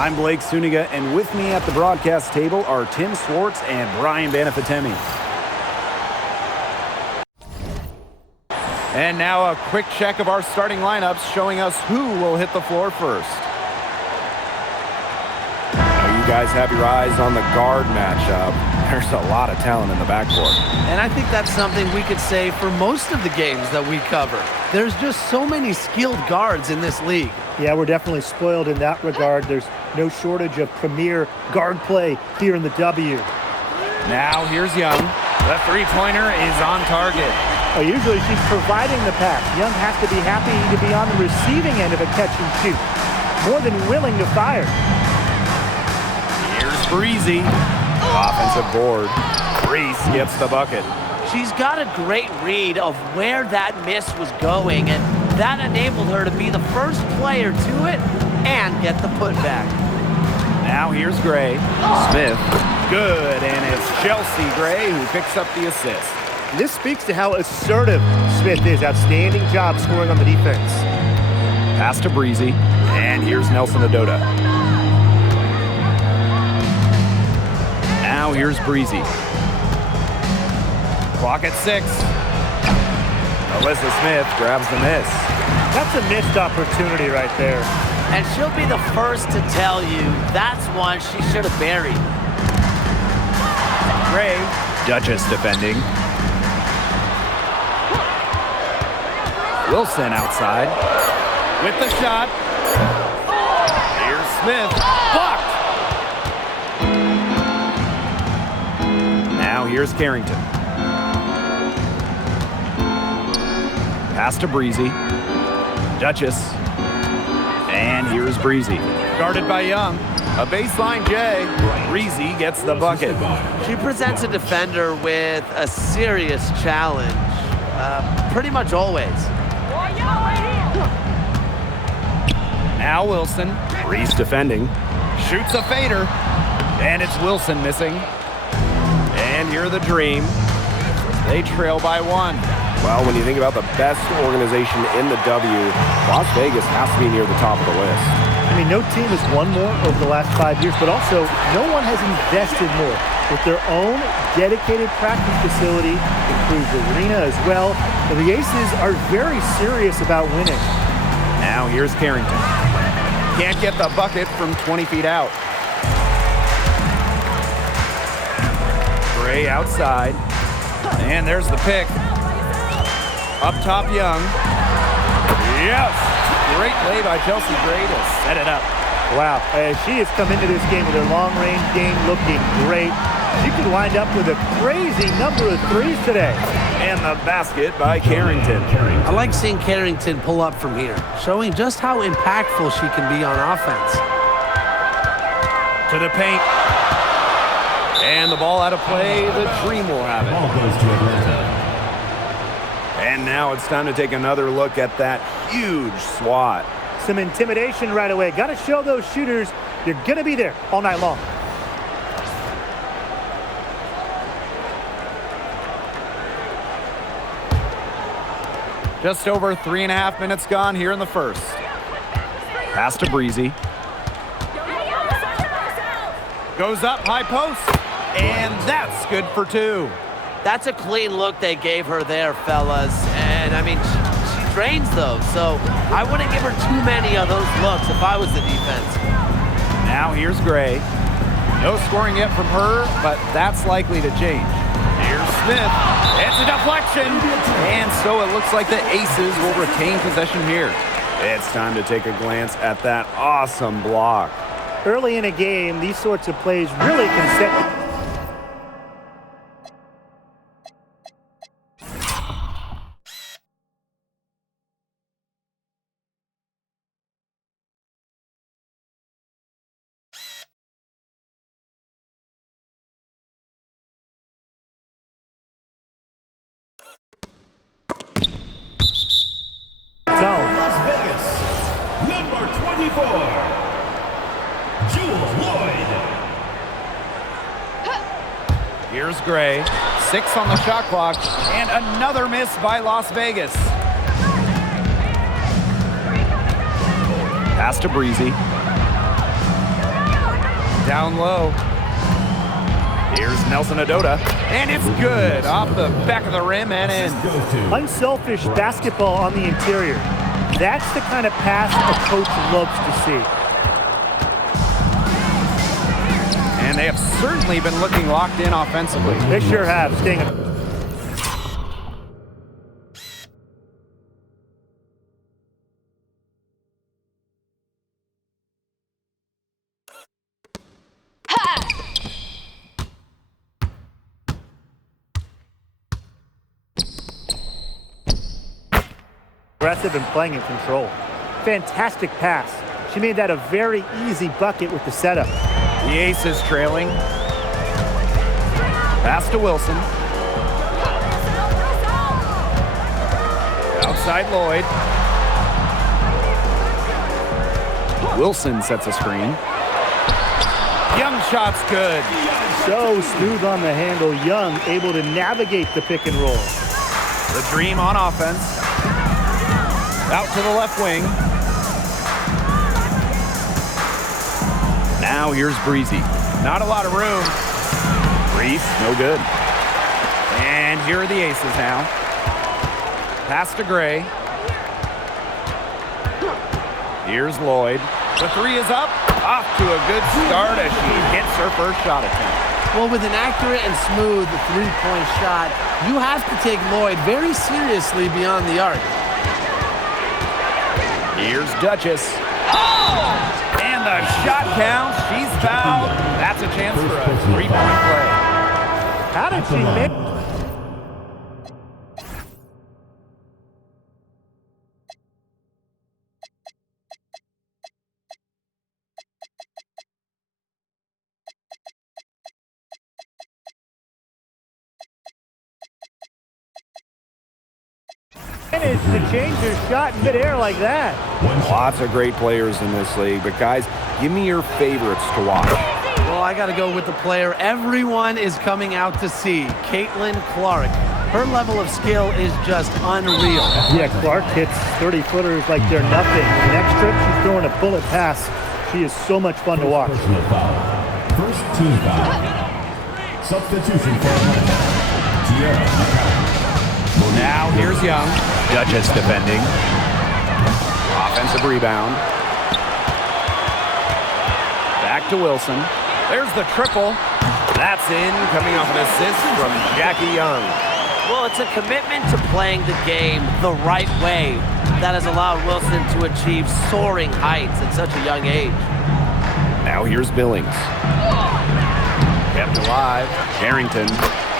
I'm Blake Suniga, and with me at the broadcast table are Tim Swartz and Brian Banafatemi. And now a quick check of our starting lineups showing us who will hit the floor first. Now you guys have your eyes on the guard matchup. There's a lot of talent in the backcourt. And I think that's something we could say for most of the games that we cover. There's just so many skilled guards in this league. Yeah, we're definitely spoiled in that regard. There's no shortage of premier guard play here in the W. Now here's Young. The three-pointer is on target. Well, usually she's providing the pass. Young has to be happy to be on the receiving end of a catch and shoot. More than willing to fire. Here's Breezy. Offensive board. Reese gets the bucket. She's got a great read of where that miss was going, and that enabled her to be the first player to it and get the putback. Now here's Gray. Smith. Good, and it's Chelsea Gray who picks up the assist. This speaks to how assertive Smith is. Outstanding job scoring on the defense. Pass to Breezy, and here's Nelson Adota. Now here's Breezy. Clock at 6. Alyssa Smith grabs the miss. That's a missed opportunity right there. And she'll be the first to tell you that's one she should have buried. Gray. Duchess defending. Wilson outside. With the shot. Here's Smith. Blocked. Now here's Carrington. Pass to Breezy. Duchess. And here's Breezy. Guarded by Young. A baseline J. Breezy gets the bucket. She presents a defender with a serious challenge. Pretty much always. Now Wilson. Reese defending. Shoots a fader. And it's Wilson missing. And you're the Dream. They trail by 1. Well, when you think about the best organization in the W, Las Vegas has to be near the top of the list. I mean, no team has won more over the last 5 years, but also no one has invested more. With their own dedicated practice facility, improved arena as well, and the Aces are very serious about winning. Now here's Carrington. Can't get the bucket from 20 feet out. Gray outside. And there's the pick. Up top, Young. Yes! Great play by Chelsea Gray to set it up. Wow, she has come into this game with her long-range game looking great. She could wind up with a crazy number of threes today. And the basket by Carrington. I like seeing Carrington pull up from here, showing just how impactful she can be on offense. To the paint. And the ball out of play. The Dream will have it. Ball goes to Atlanta. And now it's time to take another look at that huge swat. Some intimidation right away. Got to show those shooters you're going to be there all night long. Just over 3.5 minutes gone here in the first. Pass to Breezy. Goes up, high post. And that's good for 2. That's a clean look they gave her there, fellas. And, I mean, she drains those, so I wouldn't give her too many of those looks if I was the defense. Now here's Gray. No scoring yet from her, but that's likely to change. Here's Smith. It's a deflection. And so it looks like the Aces will retain possession here. It's time to take a glance at that awesome block. Early in a game, these sorts of plays really can set... Las Vegas, number 24, Jewel Lloyd. Here's Gray. 6 on the shot clock. And another miss by Las Vegas. Pass to Breezy. Down low. Here's Nelson Adota. And it's good. Off the back of the rim and in. Goes to Unselfish basketball on the interior. That's the kind of pass a coach loves to see. And they have certainly been looking locked in offensively. They sure have. Staying. Aggressive and playing in control. Fantastic pass. She made that a very easy bucket with the setup. The Aces trailing. Pass to Wilson. Outside Lloyd. Wilson sets a screen. Young shot's good. So smooth on the handle. Young able to navigate the pick and roll. The Dream on offense. Out to the left wing. Now here's Breezy. Not a lot of room. Reese, no good. And here are the Aces now. Pass to Gray. Here's Lloyd. The three is up. Off to a good start as she hits her first shot attempt. Well, with an accurate and smooth three-point shot, you have to take Lloyd very seriously beyond the arc. Here's Duchess. And the shot counts. She's fouled. That's a chance for a three-point play. How did she make? Managed to change her shot in midair like that. Lots of great players in this league, but guys, give me your favorites to watch. Well, I got to go with the player everyone is coming out to see, Caitlin Clark. Her level of skill is just unreal. Yeah, Clark hits 30-footers like they're nothing. The next trip, she's throwing a bullet pass. She is so much fun to watch. personal foul. First team foul. Substitution for Atlanta. Tierra McCowan. Now here's Young. Duchess defending. Offensive rebound. Back to Wilson. There's the triple. That's in, coming off an assist from Jackie Young. Well, it's a commitment to playing the game the right way that has allowed Wilson to achieve soaring heights at such a young age. Now here's Billings. Kept alive. Harrington.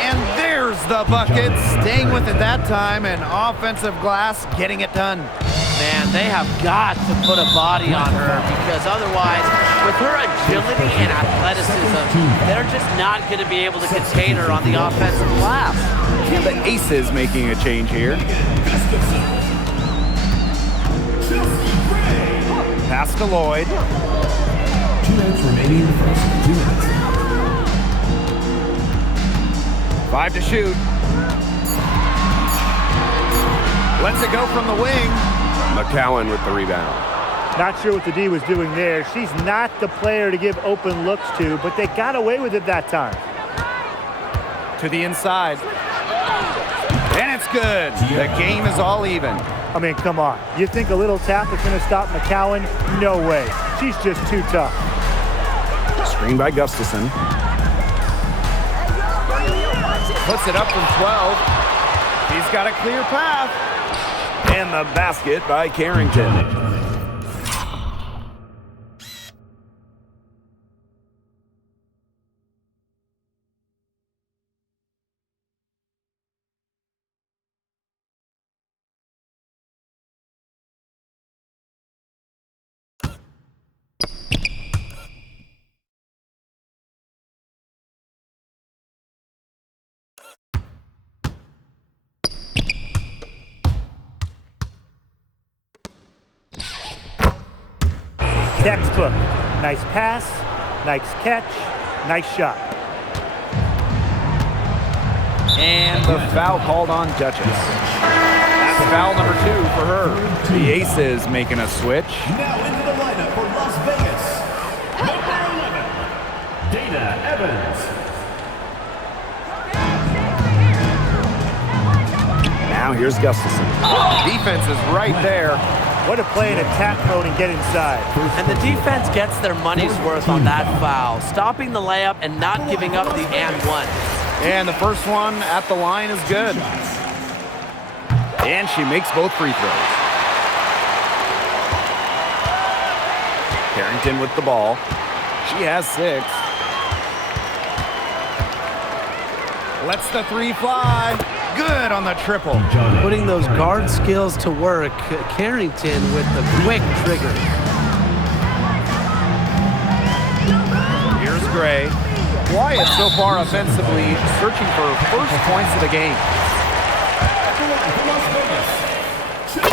And there's the bucket. Staying with it that time, and offensive glass getting it done. Man, they have got to put a body on her because otherwise, with her agility and athleticism, they're just not going to be able to contain her on the offensive glass. The Aces making a change here. Pass to Lloyd. 2 minutes remaining in the first. 2 minutes. 5 to shoot. Lets it go from the wing. McCowan with the rebound. Not sure what the D was doing there. She's not the player to give open looks to, but they got away with it that time. To the inside. And it's good. The game is all even. I mean, come on. You think a little tap is going to stop McCowan? No way. She's just too tough. Screen by Gustafson. Puts it up from 12. He's got a clear path. And the basket by Carrington. Textbook. Nice pass, nice catch, nice shot. And the foul called on Duchess. That's foul number 2 for her. The Aces making a switch. Now into the lineup for Las Vegas. Number 11. Here's Gustafson. Defense is right there. What to play in attack mode and get inside. And the defense gets their money's worth on that foul, stopping the layup and not giving up the and one. And the first one at the line is good. And she makes both free throws. Carrington with the ball. She has 6. Lets the 3 fly. Good on the triple. Putting those guard skills to work, Carrington with the quick trigger. Here's Gray. Quiet so far offensively, searching for first points of the game.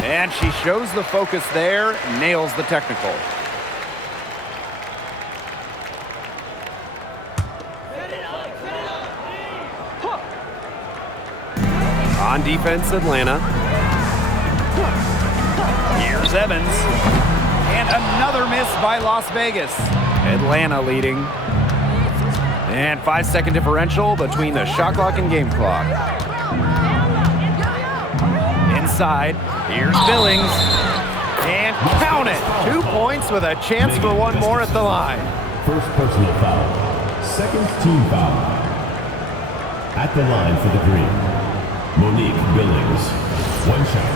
And she shows the focus there, nails the technical. On defense, Atlanta. Here's Evans. And another miss by Las Vegas. Atlanta leading. And 5-second differential between the shot clock and game clock. Inside, here's Billings. And count it. 2 points with a chance for one more at the line. First personal foul. Second team foul. At the line for the green, Monique Billings. 1 shot.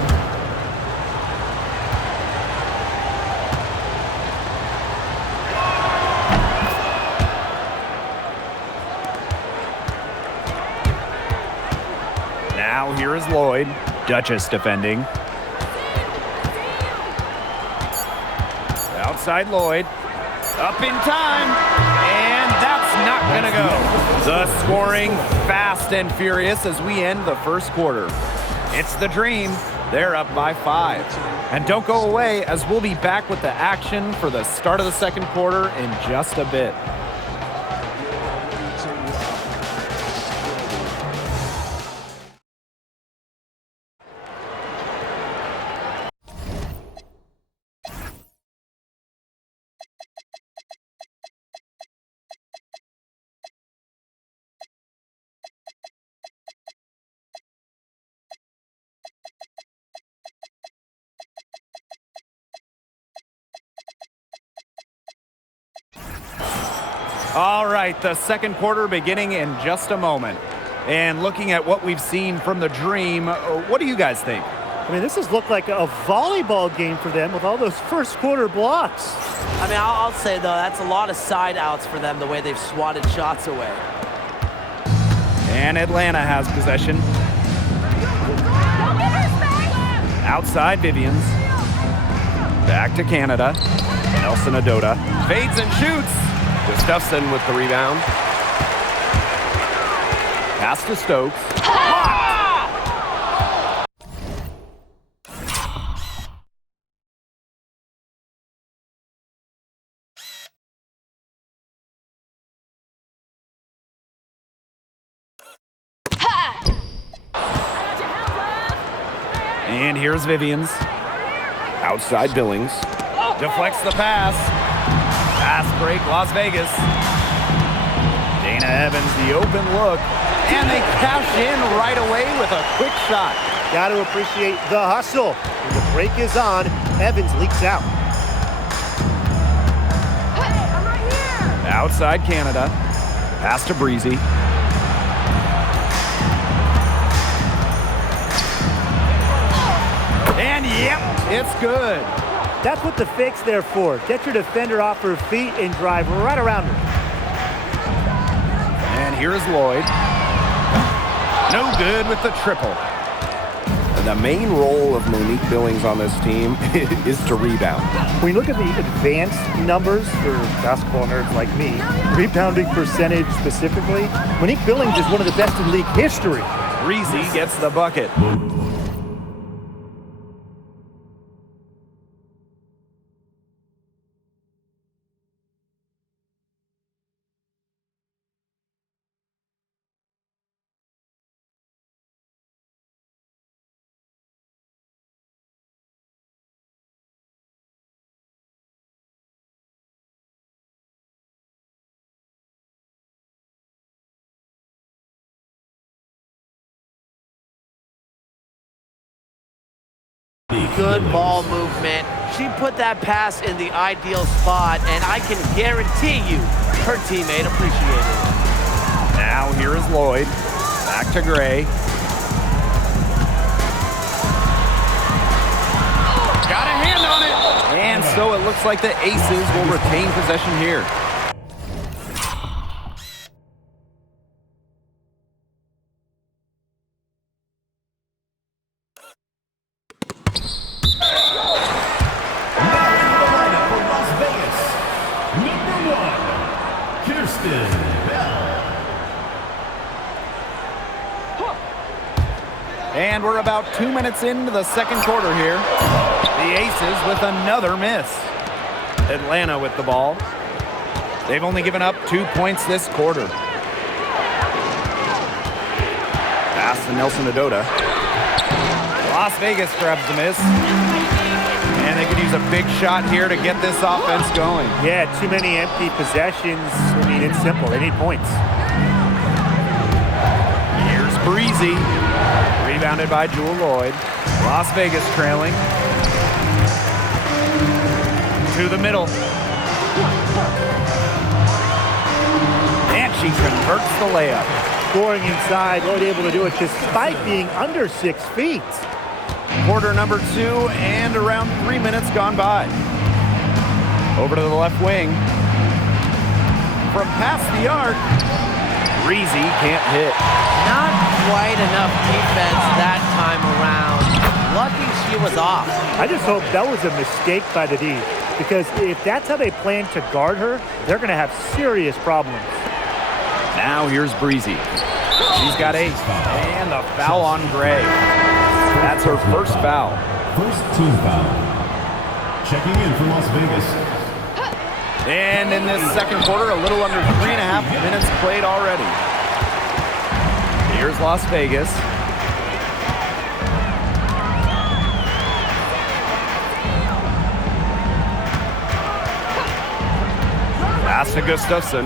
Now here is Lloyd. Duchess defending. Outside Lloyd. Up in time. And that's not going to go. The scoring fast and furious as we end the first quarter. It's the Dream. They're up by 5. And don't go away as we'll be back with the action for the start of the second quarter in just a bit. All right, the second quarter beginning in just a moment. And looking at what we've seen from the Dream, what do you guys think? I mean, this has looked like a volleyball game for them with all those first quarter blocks. I mean, I'll say, though, that's a lot of side outs for them, the way they've swatted shots away. And Atlanta has possession. Outside Vivians. Back to Canada. Nelson Adota. Fades and shoots. Gustafson with the rebound. Pass to Stokes. And here's Vivians. Outside Billings. Deflects the pass. Pass break, Las Vegas. Dana Evans, the open look. And they cash in right away with a quick shot. Got to appreciate the hustle. When the break is on, Evans leaks out. Outside Canada. Pass to Breezy. And yep, it's good. That's what the fake's there for. Get your defender off her feet and drive right around her. And here's Lloyd. No good with the triple. The main role of Monique Billings on this team is to rebound. When you look at the advanced numbers for basketball nerds like me, rebounding percentage specifically, Monique Billings is one of the best in league history. Breezy gets the bucket. Good ball movement. She put that pass in the ideal spot, and I can guarantee you her teammate appreciated it. Now here is Lloyd. Back to Gray. Got a hand on it. And so it looks like the Aces will retain possession here. And we're about 2 minutes into the second quarter here. The Aces with another miss. Atlanta with the ball. They've only given up 2 points this quarter. Pass to Nelson Adota. Las Vegas grabs the miss. And they could use a big shot here to get this offense going. Yeah, too many empty possessions. I mean, it's simple. They need points. Here's Breezy. Rebounded by Jewell Loyd. Las Vegas trailing. To the middle. And she converts the layup. Scoring inside, Lloyd able to do it despite being under 6 feet. Quarter number 2 and around 3 minutes gone by. Over to the left wing. From past the arc, Breezy can't hit. Not quite enough defense that time around. Lucky she was off. I just hope that was a mistake by the D, because if that's how they plan to guard her, they're going to have serious problems. Now here's Breezy. She's got 8. And the foul on Gray. That's her first foul. First team foul. Checking in for Las Vegas. And in this second quarter, a little under 3.5 minutes played already. Here's Las Vegas. Pass to Gustafson.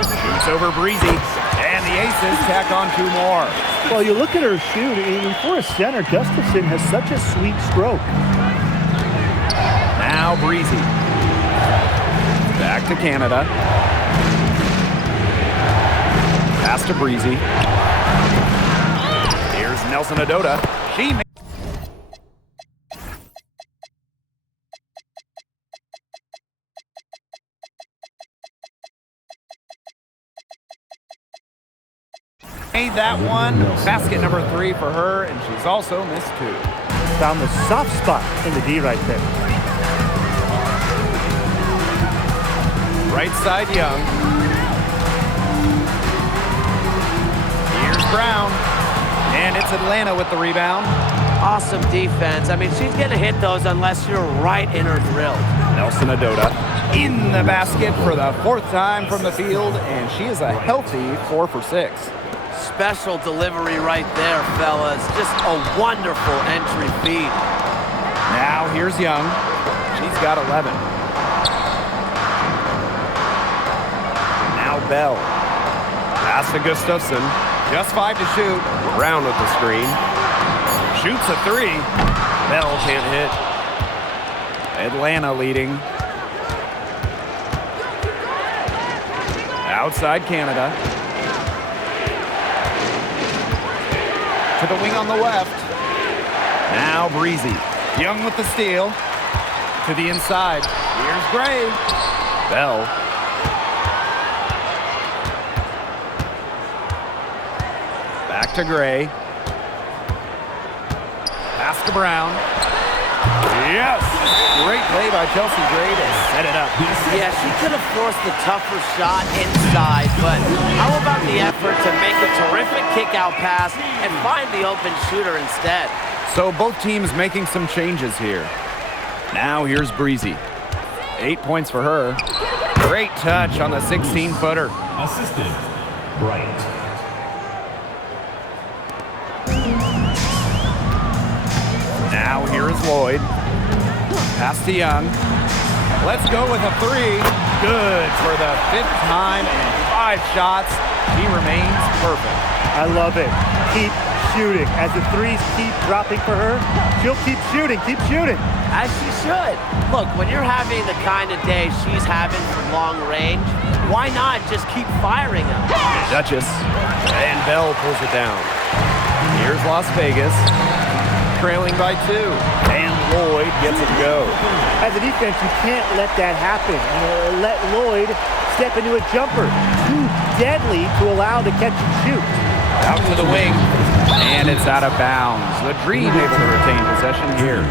Shoots over Breezy. And the Aces tack on 2 more. Well, you look at her shoot, and for a center, Gustafson has such a sweet stroke. Now Breezy. Back to Canada. Pass to Breezy. Here's Nelson Adota. She made that one. Basket number 3 for her, and she's also missed 2. Found the soft spot in the D right there. Right side, Young. Here's Brown. And it's Atlanta with the rebound. Awesome defense. I mean, she's going to hit those unless you're right in her drill. Nelson Adota in the basket for the 4th time from the field, and she is a healthy 4 for 6. Special delivery right there, fellas. Just a wonderful entry feed. Now here's Young. She's got 11. Now Bell. Pass to Gustafson. Just 5 to shoot. Brown with the screen. Shoots a 3. Bell can't hit. Atlanta leading. Outside Canada. To the wing on the left. Now Breezy. Young with the steal. To the inside. Here's Gray. Bell. Back to Gray. Pass to Brown. Yes! Great play by Chelsea Gray to set it up. Yeah, she could have forced the tougher shot inside, but how about the effort to make a terrific kick-out pass and find the open shooter instead? So both teams making some changes here. Now here's Breezy. 8 points for her. Great touch on the 16-footer. Assistant, Bright. Now here is Lloyd. Pass to Young. Let's go with a 3. Good for the 5th time and 5 shots. He remains perfect. I love it. Keep shooting. As the threes keep dropping for her, she'll keep shooting, As she should. Look, when you're having the kind of day she's having from long range, why not just keep firing them? Duchess. And Bell pulls it down. Here's Las Vegas, trailing by 2. And Lloyd gets it to go. As a defense, you can't let that happen. Let Lloyd step into a jumper. Too deadly to allow to catch and shoot. Out to the wing, and it's out of bounds. The Dream able to retain possession here.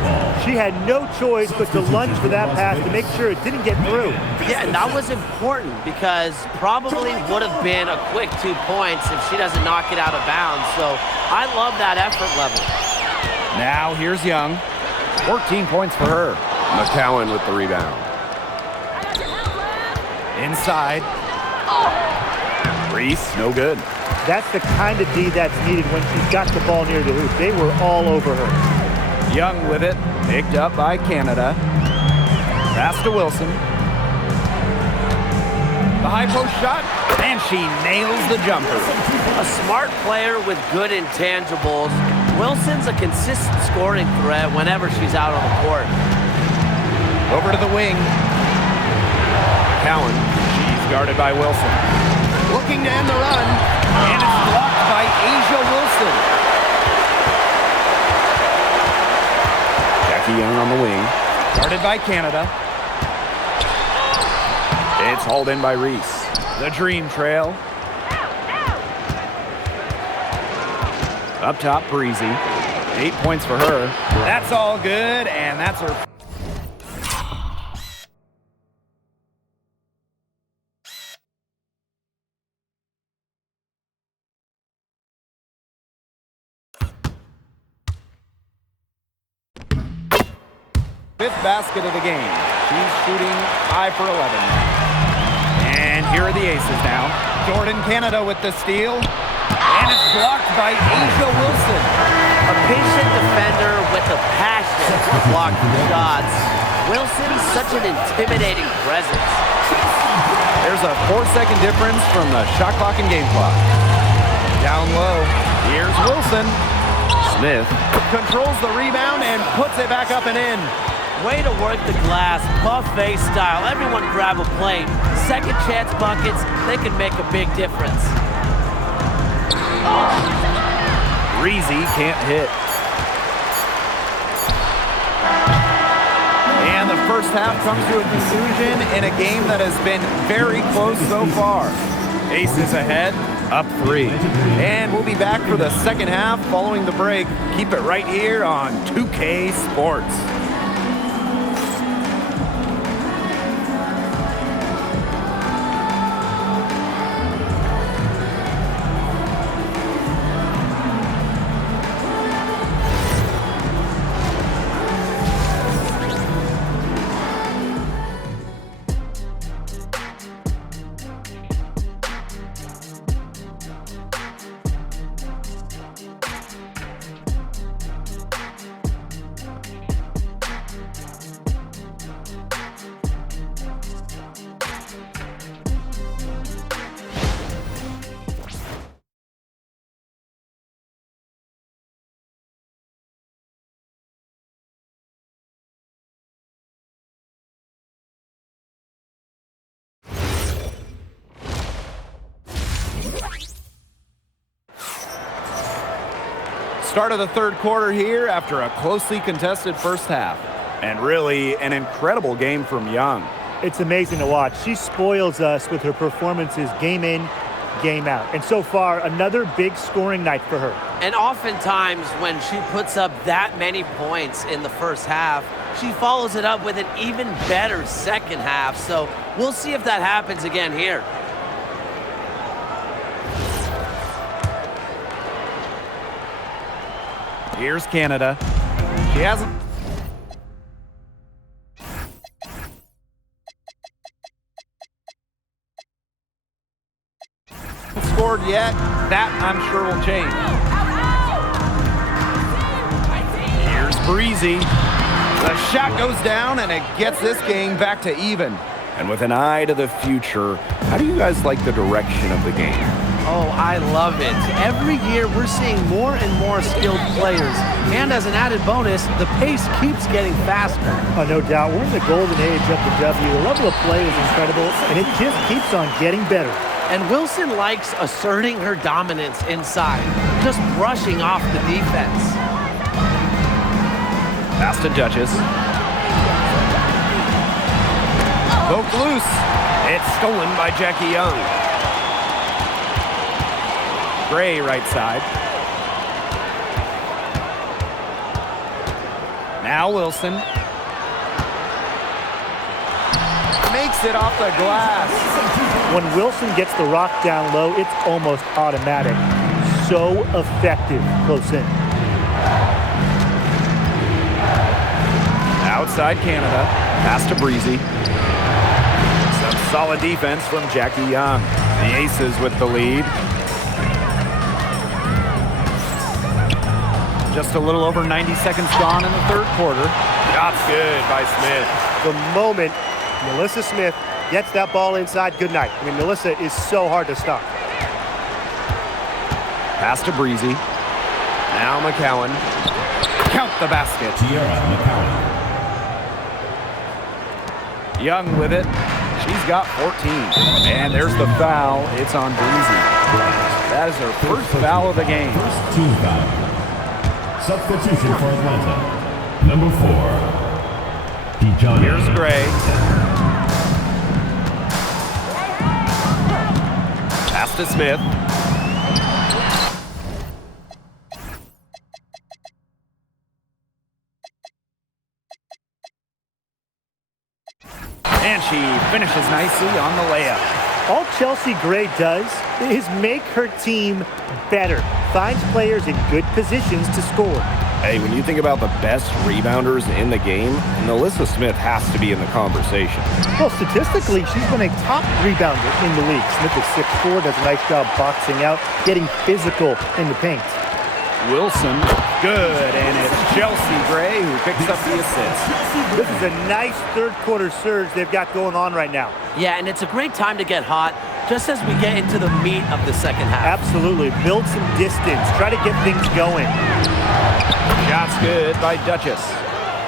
She had no choice but to lunge for that pass to make sure it didn't get through. Yeah, and that was important because probably would have been a quick 2 points if she doesn't knock it out of bounds. So I love that effort level. Now here's Young. 14 points for her. McCowan with the rebound. Inside. Reese, no good. That's the kind of D that's needed when she's got the ball near the hoop. They were all over her. Young with it, picked up by Canada. Pass to Wilson. The high post shot, and she nails the jumper. A smart player with good intangibles. Wilson's a consistent scoring threat whenever she's out on the court. Over to the wing. Cowan. She's guarded by Wilson. Looking to end the run, and it's blocked by Asia Wilson. Jackie Young on the wing. Guarded by Canada. It's hauled in by Reese. The Dream trail. Up top, Breezy. 8 points for her. That's all good, and that's her. Fifth basket of the game. She's shooting 5 for 11. And here are the aces now. Jordan Canada with the steal. And it's blocked by Asia Wilson. A patient defender with a passion for blocking shots. Wilson's such an intimidating presence. There's a 4-second difference from the shot clock and game clock. Down low. Here's Wilson. Smith Controls the rebound and puts it back up and in. Way to work the glass, buffet style. Everyone grab a plate. Second chance buckets, they can make a big difference. Breezy can't hit. And the first half comes to a conclusion in a game that has been very close so far. Aces ahead, up 3. And we'll be back for the second half following the break. Keep it right here on 2K Sports. Start of the third quarter here after a closely contested first half. And really an incredible game from Young. It's amazing to watch. She spoils us with her performances game in, game out. And so far, another big scoring night for her. And oftentimes when she puts up that many points in the first half, she follows it up with an even better second half. So we'll see if that happens again here. Here's Canada. She hasn't scored yet. That, I'm sure, will change. Here's Breezy. The shot goes down, and it gets this game back to even. And with an eye to the future, how do you guys like the direction of the game? Oh, I love it. Every year we're seeing more and more skilled players. And as an added bonus, the pace keeps getting faster. Oh, no doubt. We're in the golden age of the W. The level of play is incredible, and it just keeps on getting better. And Wilson likes asserting her dominance inside, just brushing off the defense. Pass to Duchess. Poked loose. It's stolen by Jackie Young. Gray right side. Now Wilson. Makes it off the glass. When Wilson gets the rock down low, it's almost automatic. So effective close in. Outside Canada. Pass to Breezy. Some solid defense from Jackie Young. The Aces with the lead. Just a little over 90 seconds gone in the third quarter. Shots good by Smith. The moment Melissa Smith gets that ball inside, good night. I mean, Melissa is so hard to stop. Pass to Breezy. Now McCowan. Count the basket. Tierra McCowan. Young with it. She's got 14. And there's the foul. It's on Breezy. That is her first foul of the game. First team foul. Substitution for Atlanta. Number 4. Dijani. Here's Gray. Pass to Smith. And she finishes nicely on the layup. All Chelsea Gray does is make her team better. Finds players in good positions to score. Hey, when you think about the best rebounders in the game, Melissa Smith has to be in the conversation. Well, statistically, she's been a top rebounder in the league. Smith is 6'4", does a nice job boxing out, getting physical in the paint. Wilson, good, and it's Chelsea Gray who picks up the assist. This is a nice third quarter surge they've got going on right now. Yeah, and it's a great time to get hot, just as we get into the meat of the second half. Absolutely. Build some distance. Try to get things going. Shots good by Duchess.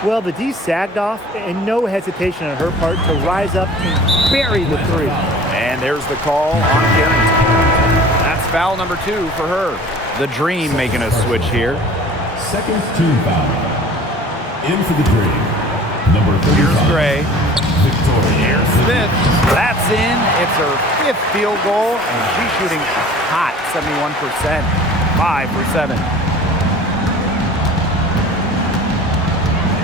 Well, the D sagged off, and no hesitation on her part to rise up and bury the three. And there's the call on Carrington. That's foul number 2 for her. The Dream making a switch here. Second team foul. In for the Dream. Number 35. Here's Gray. Victoria. Here's Smith. That's in. It's her 5th field goal, and she's shooting a hot 71%. 5 for 7.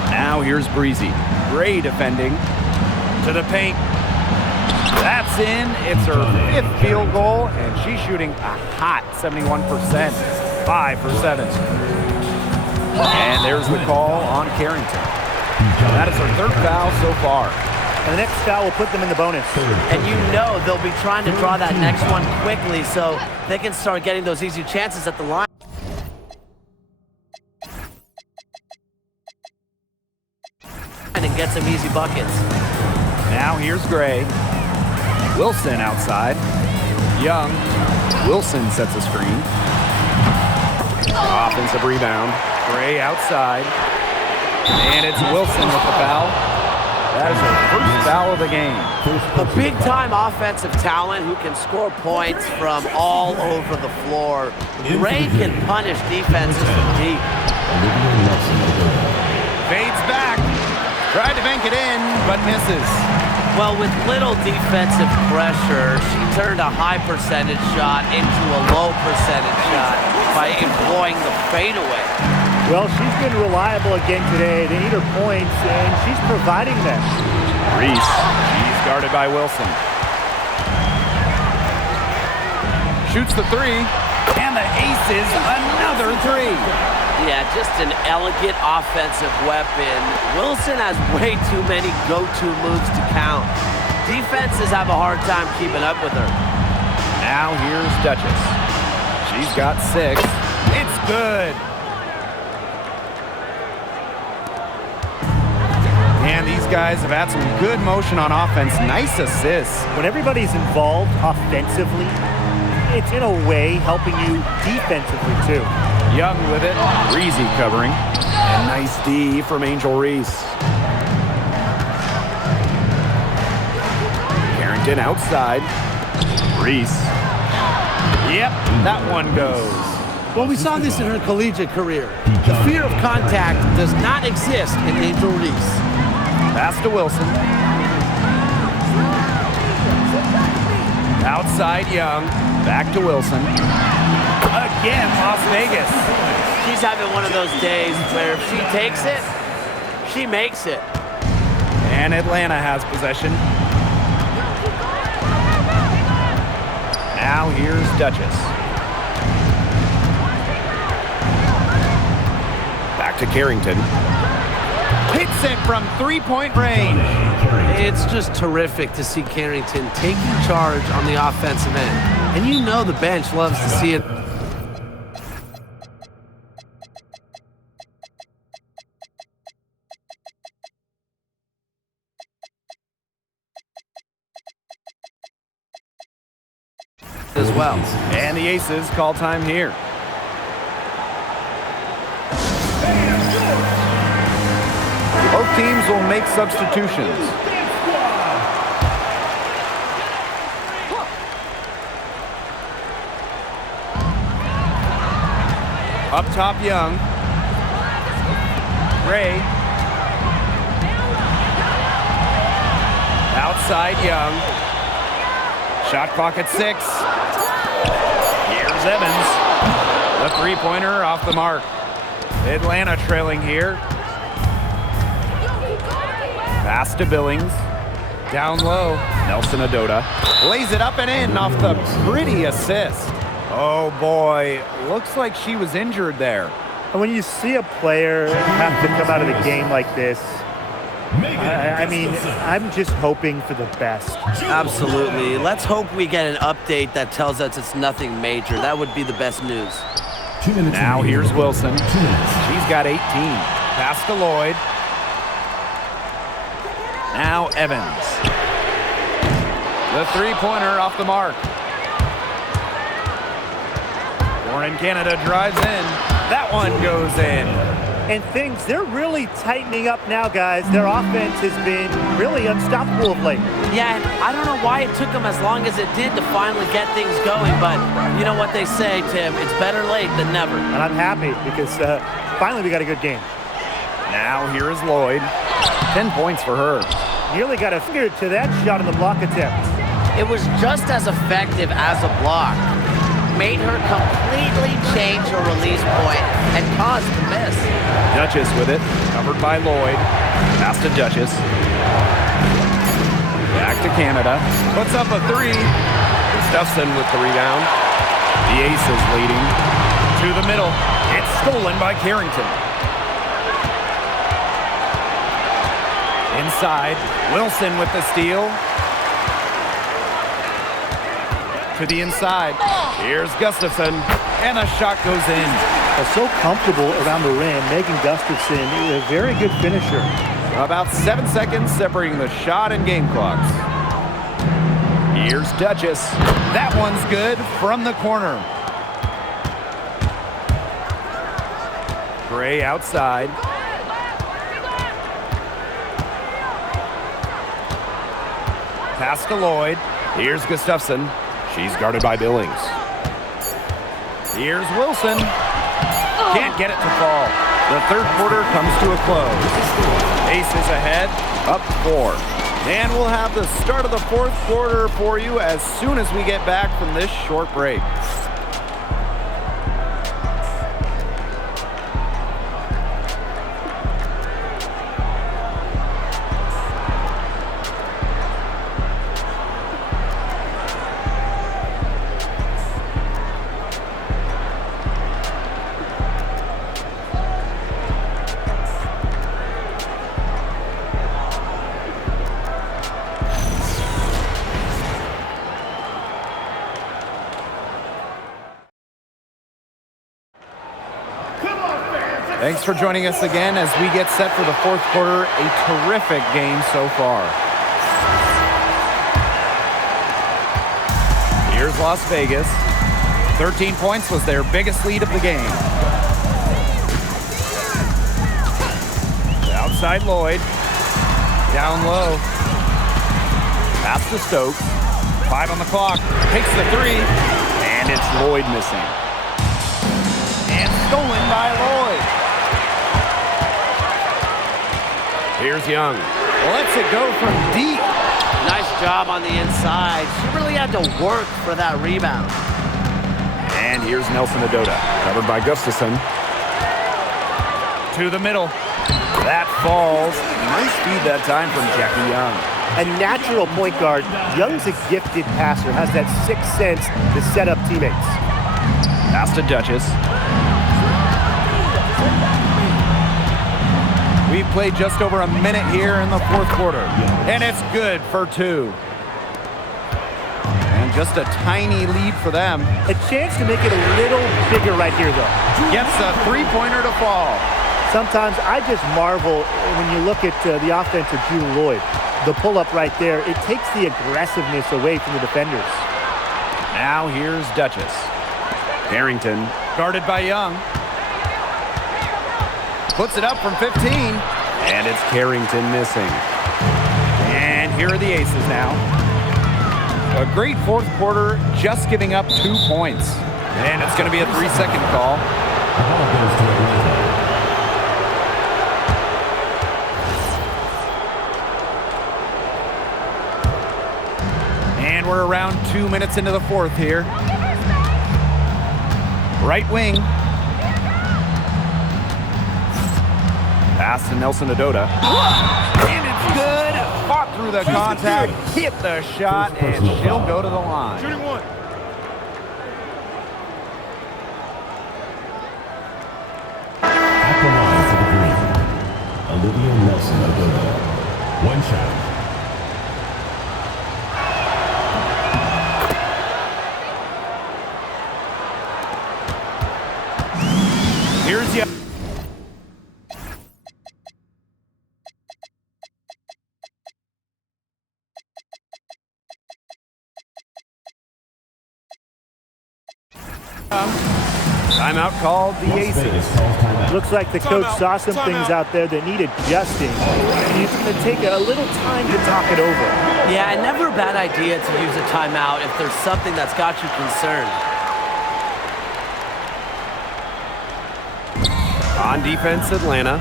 Now here's Breezy. Gray defending. To the paint. That's in. It's her 5th field goal, and she's shooting a hot 71%. 5 for 7. And there's the call on Carrington. That is her 3rd foul so far. And the next foul will put them in the bonus. And you know they'll be trying to draw that next one quickly so they can start getting those easy chances at the line. And get some easy buckets. Now here's Gray. Wilson outside. Young. Wilson sets a screen. Offensive rebound. Gray outside. And it's Wilson with the foul. That is her first foul of the game. A big-time offensive talent who can score points from all over the floor. Gray can punish defenses from deep. Fades back. Tried to bank it in, but misses. Well, with little defensive pressure, she turned a high percentage shot into a low percentage shot by employing the fadeaway. Well, she's been reliable again today. They need her points, and she's providing them. Reese, she's guarded by Wilson. Shoots the 3, and the Aces another 3. Yeah, just an elegant offensive weapon. Wilson has way too many go-to moves to count. Defenses have a hard time keeping up with her. Now here's Duchess. She's got 6. It's good. And these guys have had some good motion on offense. Nice assists. When everybody's involved offensively, it's in a way helping you defensively too. Young with it. Breezy covering. And nice D from Angel Reese. Carrington outside. Reese. Yep, that one goes. Well, we saw this in her collegiate career. The fear of contact does not exist in Angel Reese. Pass to Wilson. Outside Young. Back to Wilson. Again, Las Vegas. She's having one of those days where if she takes it, she makes it. And Atlanta has possession. Now here's Duchess. Back to Carrington. Hits it from three-point range. It's just terrific to see Carrington taking charge on the offensive end. And you know the bench loves to see it. As well. And the Aces call time here. Both teams will make substitutions. Up top, Young. Gray. Outside, Young. Shot clock at 6. Here's Evans. The three-pointer off the mark. Atlanta trailing here. Pass to Billings. Down low. Nelson Adota lays it up and in off the pretty assist. Oh boy, looks like she was injured there. And when you see a player have to come out of the game like this, I mean, I'm just hoping for the best. Absolutely. Let's hope we get an update that tells us it's nothing major. That would be the best news. 2 minutes Now remaining. here's Wilson. 2 minutes. She's got 18. Pass to Lloyd. Now Evans. The three-pointer off the mark. Born in Canada drives in. That one goes in. And they're really tightening up now, guys. Their offense has been really unstoppable of late. Yeah, and I don't know why it took them as long as it did to finally get things going, but you know what they say, Tim, it's better late than never. And I'm happy because finally we got a good game. Now here is Lloyd. 10 points for her. Nearly got a finger to that shot in the block attempt. It was just as effective as a block. Made her completely change her release point and caused the miss. Duchess with it. Covered by Lloyd. Pass to Duchess. Back to Canada. Puts up a three. Gustafson with the rebound. The Aces leading. To the middle. It's stolen by Carrington. Inside. Wilson with the steal. To the inside. Here's Gustafson. And the shot goes in. So comfortable around the rim. Megan Gustafson is a very good finisher. About 7 seconds separating the shot and game clocks. Here's Duchess. That one's good from the corner. Gray outside. Pass to Lloyd. Here's Gustafson. She's guarded by Billings. Here's Wilson. Can't get it to fall. The third quarter comes to a close. Aces ahead, up 4. And we'll have the start of the fourth quarter for you as soon as we get back from this short break. Thanks for joining us again as we get set for the fourth quarter. A terrific game so far. Here's Las Vegas. 13 points was their biggest lead of the game. Outside Lloyd. Down low. Pass to Stokes. 5 on the clock. Takes the 3. And it's Lloyd missing. And stolen by Lloyd. Here's Young. Lets it go from deep. Nice job on the inside. She really had to work for that rebound. And here's Nelson Adota. Covered by Gustafson. To the middle. That falls. Nice speed that time from Jackie Young. A natural point guard. Young's a gifted passer, has that sixth sense to set up teammates. Pass to Duchess. We've played just over a minute here in the fourth quarter. And it's good for 2. And just a tiny lead for them. A chance to make it a little bigger right here, though. Gets a three-pointer to fall. Sometimes I just marvel when you look at the offense of Drew Lloyd. The pull-up right there, it takes the aggressiveness away from the defenders. Now here's Duchess. Harrington. Guarded by Young. Puts it up from 15. And it's Carrington missing. And here are the Aces now. A great fourth quarter, just giving up 2 points. And it's going to be a 3-second call. The ball goes to Atlanta. And we're around 2 minutes into the fourth here. Right wing. Pass to Nelson Adota. And it's good. Fought through the contact, hit the shot, and she'll go to the line. Shooting 1. At the line for the green, Olivia Nelson Adota. 1 shot. Here's Young. Timeout called the Las Aces. Vegas calls timeout. Looks like the coach saw some things out there that need adjusting. And he's going to take a little time to talk it over. Yeah, and never a bad idea to use a timeout if there's something that's got you concerned. On defense, Atlanta.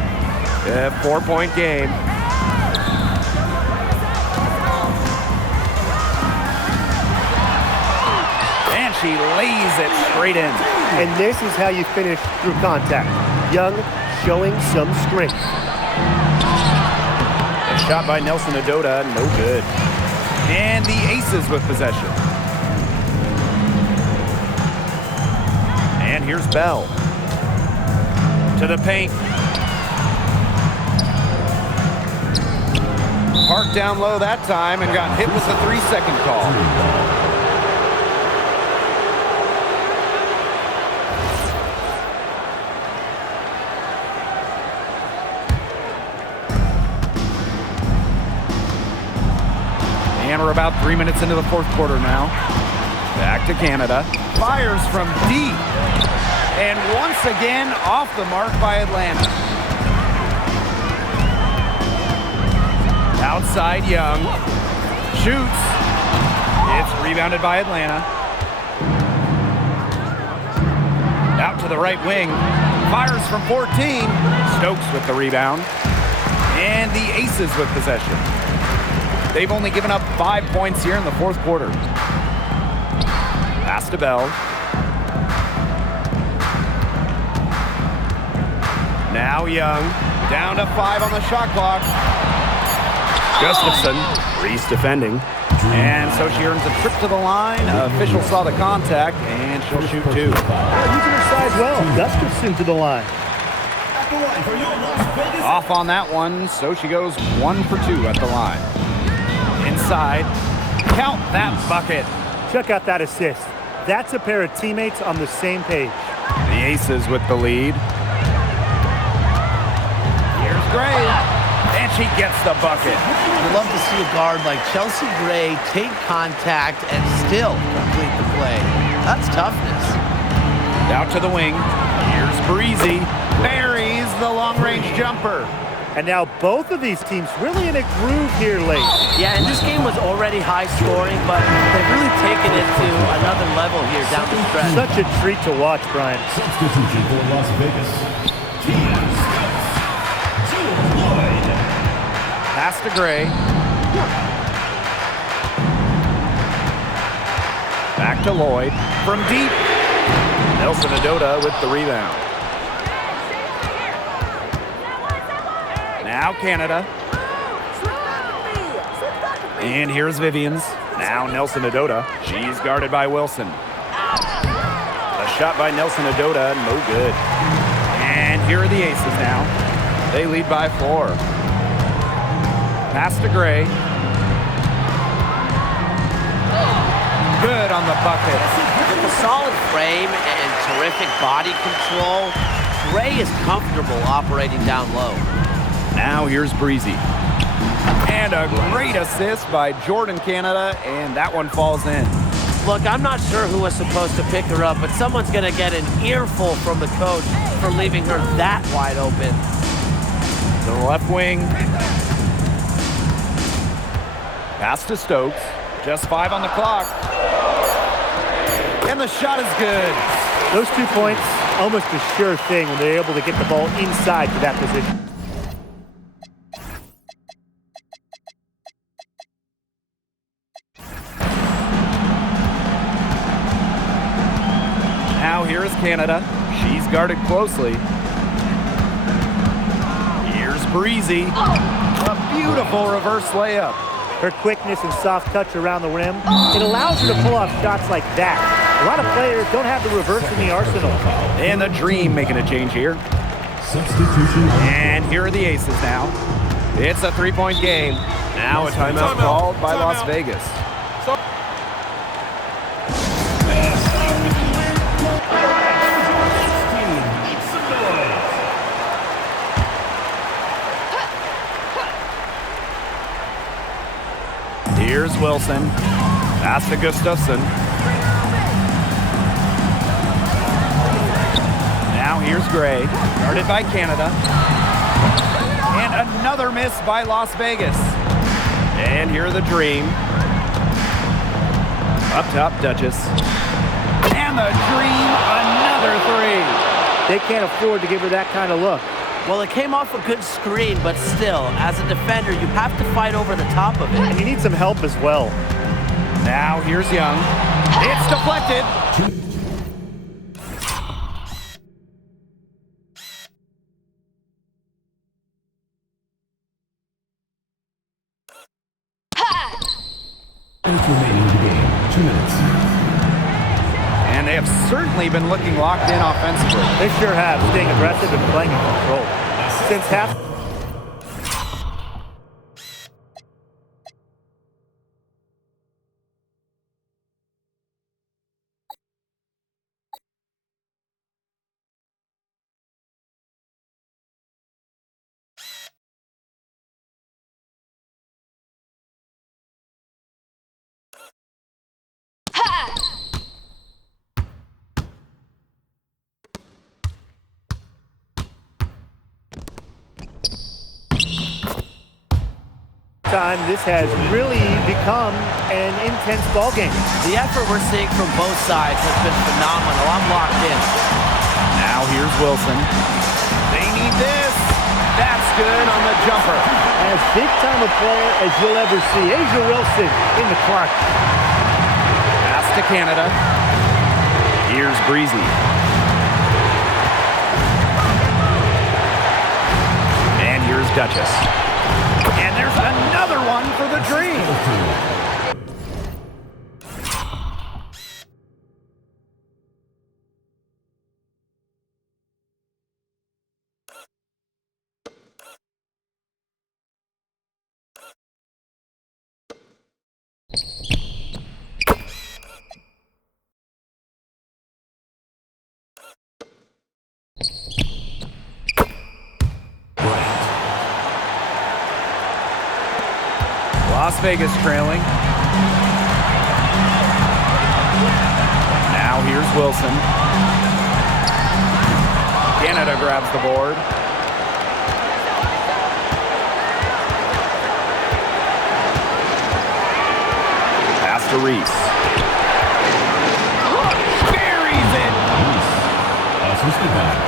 A 4-point game. And she lays it straight in. And this is how you finish through contact. Young showing some strength. A shot by Nelson Adota, no good. And the Aces with possession. And here's Bell. To the paint. Parked down low that time and got hit with the 3-second call. And we're about 3 minutes into the fourth quarter now. Back to Canada. Fires from deep. And once again, off the mark by Atlanta. Outside Young. Shoots. It's rebounded by Atlanta. Out to the right wing. Fires from 14. Stokes with the rebound. And the Aces with possession. They've only given up 5 points here in the fourth quarter. Pass to Bell. Now Young, down to 5 on the shot clock. Gustafson. Reese defending. And so she earns a trip to the line. Official saw the contact, and she'll shoot 2. Using her size well. Gustafson to the line. At the line for your Las Vegas. Off on that one, so she goes 1 for 2 at the line. Inside, count that bucket. Check out that assist. That's a pair of teammates on the same page. The Aces with the lead. Here's Gray, and she gets the bucket. You'd love to see a guard like Chelsea Gray take contact and still complete the play. That's toughness. Out to the wing. Here's Breezy. Buries the long-range jumper. And now both of these teams really in a groove here late. Yeah, and this game was already high scoring, but they've really taken it to another level here down the stretch. Such a treat to watch, Brian. Substitution for Las Vegas. Team Joe Lloyd. Pass to Gray. Back to Lloyd. From deep. Nelson Adota with the rebound. Now Canada. And here's Vivians. Now Nelson Adota. She's guarded by Wilson. A shot by Nelson Adota, no good. And here are the Aces now. They lead by 4. Pass to Gray. Good on the bucket. With a solid frame and terrific body control, Gray is comfortable operating down low. Now here's Breezy. And a great assist by Jordan Canada, and that one falls in. Look, I'm not sure who was supposed to pick her up, but someone's going to get an earful from the coach for leaving her that wide open. To the left wing. Pass to Stokes. Just 5 on the clock. And the shot is good. Those 2 points, almost a sure thing when they're able to get the ball inside to that position. Now here is Canada. She's guarded closely. Here's Breezy. A beautiful reverse layup. Her quickness and soft touch around the rim, it allows her to pull off shots like that. A lot of players don't have the reverse in the arsenal. And the Dream making a change here. Substitution. And here are the Aces now. It's a 3-point game. Now a timeout called by Las Vegas. Here's Wilson. Pass to Gustafson. Now here's Gray. Guarded by Canada. And another miss by Las Vegas. And here are the Dream. Up top, Duchess. And the Dream, another 3. They can't afford to give her that kind of look. Well, it came off a good screen, but still, as a defender, you have to fight over the top of it. And you need some help as well. Now here's Young. It's deflected. Minutes remaining in the game. 2 minutes. And they have certainly been looking locked in offensively. They sure have, staying aggressive and playing in control. Since half... time, this has really become an intense ball game. The effort we're seeing from both sides has been phenomenal. I'm locked in. Now here's Wilson. They need this. That's good on the jumper. As big time a player as you'll ever see. A'ja Wilson in the clutch. Pass to Canada. Here's Breezy. And here's Duchess. And there's another one for the Dream. Las Vegas trailing. Now here's Wilson. Canada grabs the board. Pass to Reese. Buries it! Offensive foul.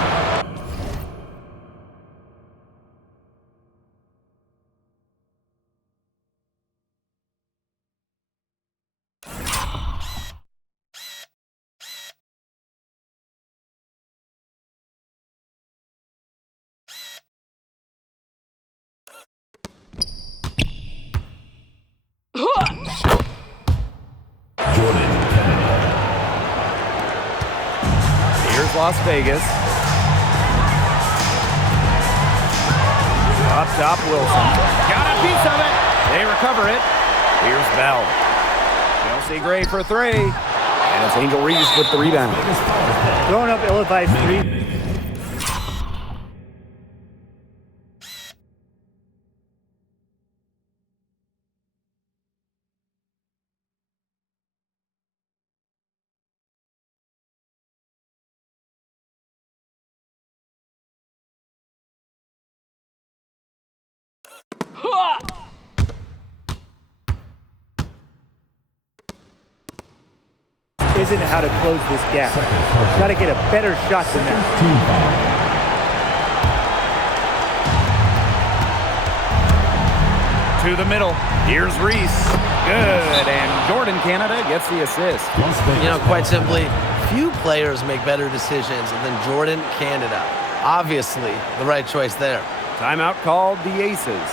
Jordan Canada. Here's Las Vegas. Up top, Wilson. Got a piece of it. They recover it. Here's Bell. Chelsea Gray for three. And it's Angel Reese with the rebound. Throwing up ill-advised three. Isn't how to close this gap. Got to get a better shot than that. Team foul. To the middle. Here's Reese. Good. And Jordan Canada gets the assist. Las Vegas. You know, quite simply, few players make better decisions than Jordan Canada. Obviously, the right choice there. Timeout called the Aces.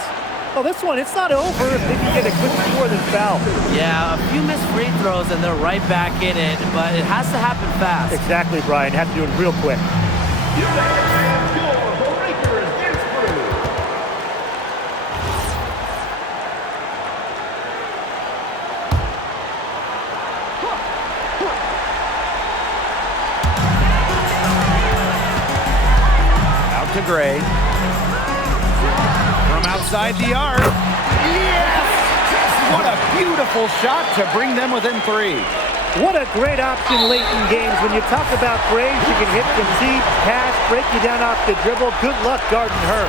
Oh, this one, it's not over if they can get a quick score than foul. Yeah, a few missed free throws and they're right back in it, but it has to happen fast. Exactly, Brian. Have to do it real quick. Out to Gray. From outside the arc. Yes! What a beautiful shot to bring them within three. What a great option late in games. When you talk about Graves, you can hit from deep, pass, break you down off the dribble. Good luck guarding her.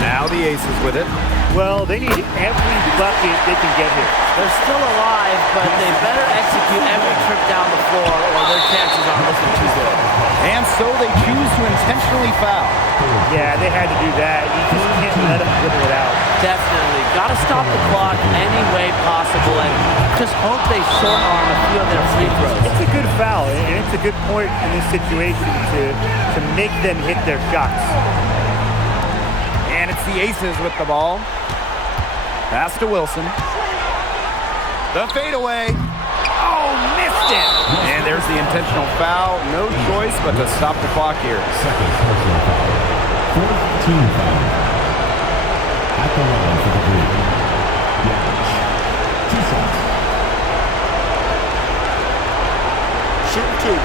Now the Aces with it. Well, they need every bucket they can get here. They're still alive, but they better execute every trip down the floor or their chances aren't looking too good. And so they choose to intentionally foul. Yeah, they had to do that. You just can't let them dribble it out. Definitely. Got to stop the clock any way possible and just hope they short arm a few of their free throws. It's a good foul, and it's a good point in this situation to make them hit their shots. And it's the Aces with the ball. Pass to Wilson. The fadeaway. Oh, missed it. And there's the intentional foul. No choice but to stop the clock here. Second personal foul. Fourth team foul. At the line for the three. Yalich. 2 shots. Shoot two.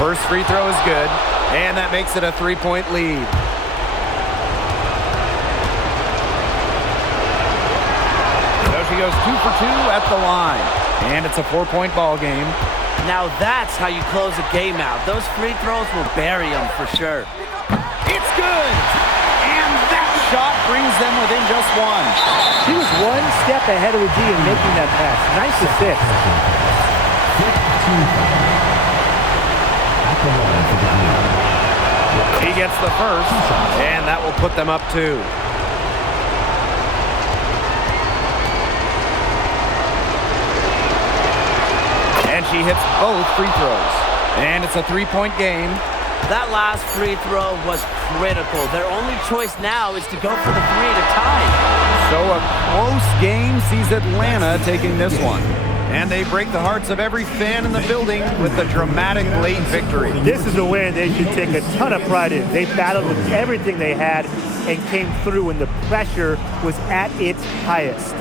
First free throw is good, and that makes it a 3-point lead. So she goes 2 for 2 at the line, and it's a 4-point ball game. Now that's how you close a game out. Those free throws will bury them for sure. It's good, and that shot brings them within just one. She was one step ahead of the D in making that pass. Nice assist. Fifth team foul. At the line for the three. He gets the first, and that will put them up 2. And she hits both free throws. And it's a 3-point game. That last free throw was critical. Their only choice now is to go for the three to tie. So a close game sees Atlanta taking this one. And they break the hearts of every fan in the building with a dramatic late victory. This is a win they should take a ton of pride in. They battled with everything they had and came through when the pressure was at its highest.